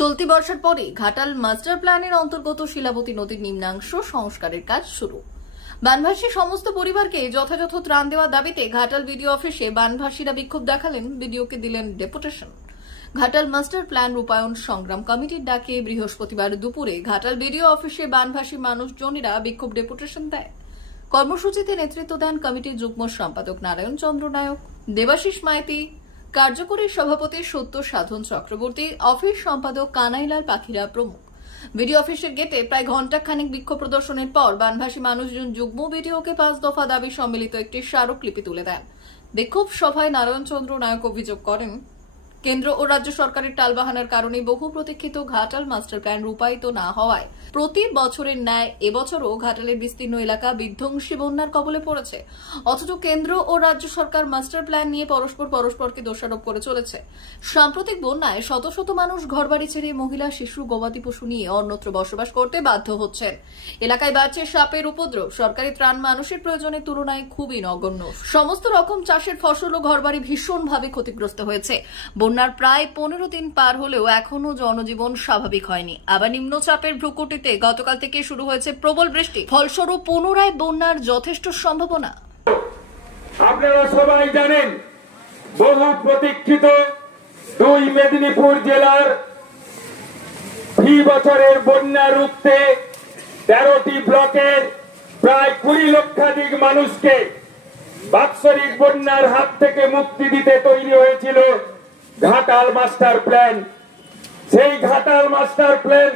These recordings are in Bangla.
চলতি বর্ষার পরে ঘাটাল মাস্টার প্ল্যানের অন্তর্গত শিলাবতী নদীর নিম্নাংশ সংস্কারের কাজ শুরু। বানভাসী সমস্ত পরিবারকে যথাযথ ত্রাণ দেওয়ার দাবিতে ঘাটাল বিডিও অফিসে বানভাসীরা বিক্ষোভ দেখালেন, বিডিওকে দিলেন ডেপুটেশন। ঘাটাল মাস্টার প্ল্যান রূপায়ণ সংগ্রাম কমিটির ডাকে বৃহস্পতিবার দুপুরে ঘাটাল বিডিও অফিসে বানভাসী মানুষজনেরা বিক্ষোভ ডেপুটেশন দেয়। কর্মসূচিতে নেতৃত্ব দেন কমিটির যুগ্ম সম্পাদক নারায়ণ চন্দ্র নায়ক, দেবাশিস মাইতি, কার্যকরী সভাপতি সত্য সাধন চক্রবর্তী, অফিস সম্পাদক কানাইলাল পাখিরা প্রমুখ। বিডিও অফিসের গেটে প্রায় ঘণ্টাখানেক বিক্ষোভ প্রদর্শনের পর বানভাসী মানুষজন যুগ্ম বিডিওকে 5 দফা দাবি সম্মিলিত একটি স্মারকলিপি তুলে দেন। বিক্ষোভ সভায় নারায়ণ চন্দ্র নায়ক অভিযোগ করেন, কেন্দ্র ও রাজ্য সরকারের টালবাহানার কারণে বহু প্রতীক্ষিত ঘাটাল মাস্টার প্ল্যান রূপায়িত না হওয়ায় প্রতি বছরের ন্যায় এবছরও ঘাটালের বিস্তীর্ণ এলাকা বিধ্বংসী বন্যার কবলে পড়েছে। অথচ কেন্দ্র ও রাজ্য সরকার মাস্টার প্ল্যান নিয়ে পরস্পরকে দোষারোপ করে চলেছে। সাম্প্রতিক বন্যায় শত শত মানুষ ঘরবাড়ি ছেড়ে মহিলা, শিশু, গবাদি পশু নিয়ে অন্যত্র বসবাস করতে বাধ্য হচ্ছেন। এলাকায় বাড়ছে সাপের উপদ্রব। সরকারি ত্রাণ মানুষের প্রয়োজনের তুলনায় খুবই নগণ্য। সমস্ত রকম চাষের ফসল ও ঘরবাড়ি ভীষণভাবে ক্ষতিগ্রস্ত হয়েছে। বন্যার প্রায় 15 দিন পার হলেও এখনো জনজীবন স্বাভাবিক হয়নি। আবার নিম্নচাপের ভ্রুকুটিতে গতকাল থেকে শুরু হয়েছে প্রবল বৃষ্টি। ফলস্বরূপ পুনরায় বন্যার যথেষ্ট সম্ভাবনা। আপনারা সবাই জানেন, বহু প্রতীক্ষিত 2 মেদিনীপুর জেলার ফি বছরের বন্যা রুখতে 13টি ব্লকের প্রায় 20 লক্ষাধিক মানুষকে বাৎসরিক বন্যার হাত থেকে মুক্তি দিতে তৈরি হয়েছিল ঘাটাল মাস্টার প্ল্যান। সেই ঘাটাল মাস্টার প্ল্যান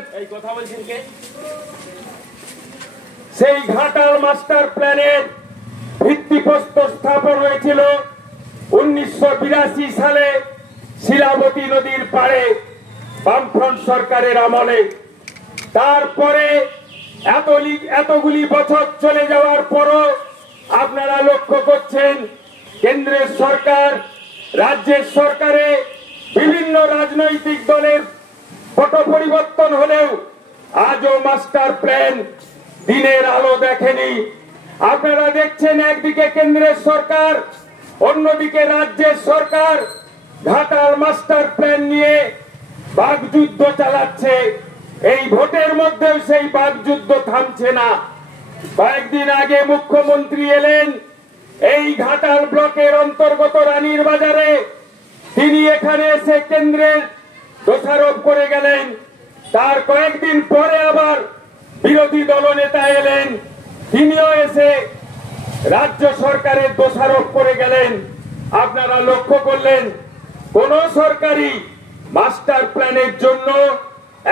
সেই ঘাটাল মাস্টার প্ল্যানের ভিত্তিপ্রস্তর স্থাপন হয়েছিল 1982 সালে শিলাবতী নদীর পাড়ে বামফ্রন্ট সরকারের আমলে। তারপরে এতগুলি বছর চলে যাওয়ার পরও আপনারা লক্ষ্য করছেন, কেন্দ্রের সরকার, রাজ্যের সরকারে বিভিন্ন রাজনৈতিক দলের পট পরিবর্তন হলেও আজও মাস্টার প্ল্যান দিনের আলো দেখেনি। আপনারা দেখছেন, একদিকে কেন্দ্রের সরকার, অন্যদিকে রাজ্যের সরকার ঘাটাল মাস্টার প্ল্যান নিয়ে বাকযুদ্ধ চালাচ্ছে। এই ভোটের মধ্যেও সেই বাকযুদ্ধ থামছে না। কয়েকদিন আগে মুখ্যমন্ত্রী এলেন এই ঘাটাল ব্লকের অন্তর্গত রানীর বাজারে। তিনি এখানে এসে কেন্দ্রের দোষারোপ করে গেলেন। তার কয়েকদিন পরে আবার বিরোধী দলনেতা এলেন, তিনিও এসে রাজ্য সরকারের দোষারোপ করে গেলেন। আপনারা লক্ষ্য করলেন, কোন সরকারি মাস্টার প্ল্যানের জন্য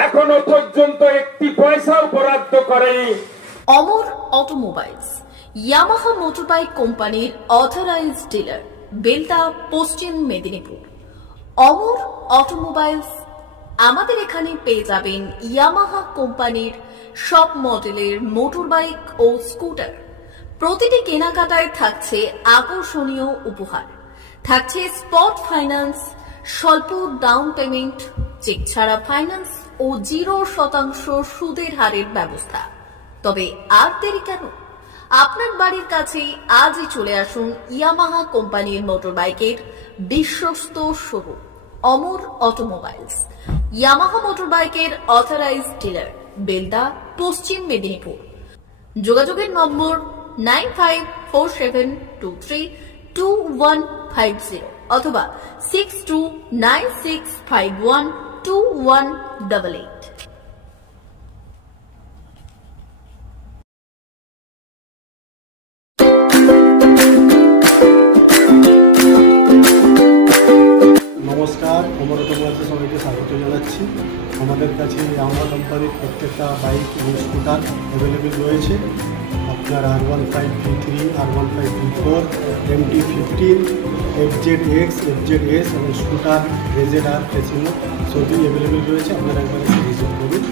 এখনো পর্যন্ত 1 পয়সাও বরাদ্দ করেনি। অমর অটোমোবাইলস, ইয়ামাহা মোটরবাইক কোম্পানির অথরাইজড ডিলার, বেলদা, পশ্চিম মেদিনীপুর। অমর অটোমোবাইলস, আমাদের এখানে পেয়ে যাবেন ইয়ামাহা কোম্পানির সব মডেলের মোটরবাইক ও স্কুটার। প্রতিটি কেনাকাটায় থাকছে আকর্ষণীয় উপহার, থাকছে স্পট ফাইন্যান্স, স্বল্প ডাউন পেমেন্ট, চেক ছাড়া ফাইন্যান্স ও 0% সুদের হারের ব্যবস্থা। তবে আর দেরি কেন? আপনার বাড়ির কাছেই আজই চলে আসুন ইয়ামাহা কোম্পানির মোটরবাইকের বিশ্বস্ত শোরুম অমর অটোমোবাইলস, ইয়ামাহা মোটরবাইকের অথরাইজড ডিলার, বেলদা, পশ্চিম মেদিনীপুর। যোগাযোগের নম্বর 9547232150 অথবা 6296512188। নমস্কার, অমর অটোমোবাইলসে সবাইকে স্বাগত জানাচ্ছি। আমাদের কাছে ইয়ামাহা কোম্পানির প্রত্যেকটা বাইক এবং স্কুটার অ্যাভেলেবেল রয়েছে। আপনার R15 V3, R15 V4, MT-15, FZX, FZS এবং স্কুটার RZR, ফেসিনো সবই অ্যাভেলেবেল রয়েছে। আপনারা একবার ভিজিট করুন।